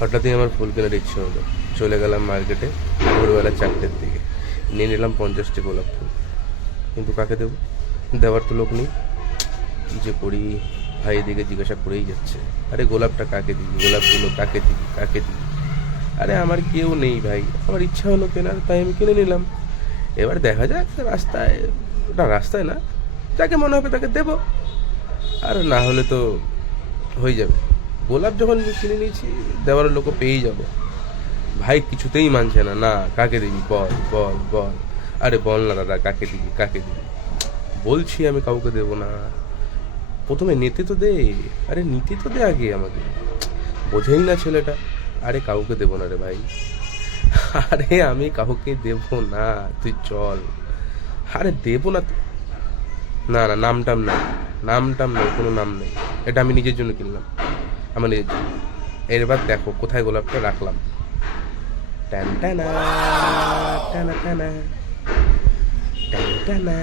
হঠাৎই আমার ফুল কেনার ইচ্ছে হলো, চলে গেলাম মার্কেটে ভোরবেলা 4টের দিকে, নিয়ে নিলাম 50টি গোলাপ ফুল। কিন্তু কাকে দেবো? দেওয়ার তো লোক নেই। কী যে করি, ভাই এদিকে জিজ্ঞাসা করেই যাচ্ছে, আরে গোলাপটা কাকে দিবি, গোলাপগুলো কাকে দিবি, কাকে দিবি? আরে আমার কেউ নেই ভাই, আমার ইচ্ছা হলো কেনার, তাই আমি কিনে নিলাম। এবার দেখা যাক রাস্তায়, না রাস্তায় না, যাকে মনে হবে তাকে দেবো, আর না হলে তো হয়ে যাবে। গোলাপ যখন কিনে নিয়েছি, দেওয়ার লোকও পেয়েই যাবো। ভাই কিছুতেই মানছে না, না কাকে দিবি বল বল বল। আরে বল না দাদা, কাকে দিবি কাকে দিবি? বলছি আমি কাউকে দেবো না, প্রথমে নিতে তো দে। আরে নিতে তো দে আগে আমাকে, বোঝেই না ছেলেটা। আরে কাউকে দেবো না রে ভাই, আরে আমি কাউকে দেবো না, তুই চল। আরে দেবো না না না, নামটাম নাই, নামটাম নাই, কোনো নাম নেই। এটা আমি নিজের জন্য কিনলাম, আমার নিজের জন্য। এবার দেখো কোথায় গোলাপটা রাখলাম। টান টানা টানা টানা টান টানা।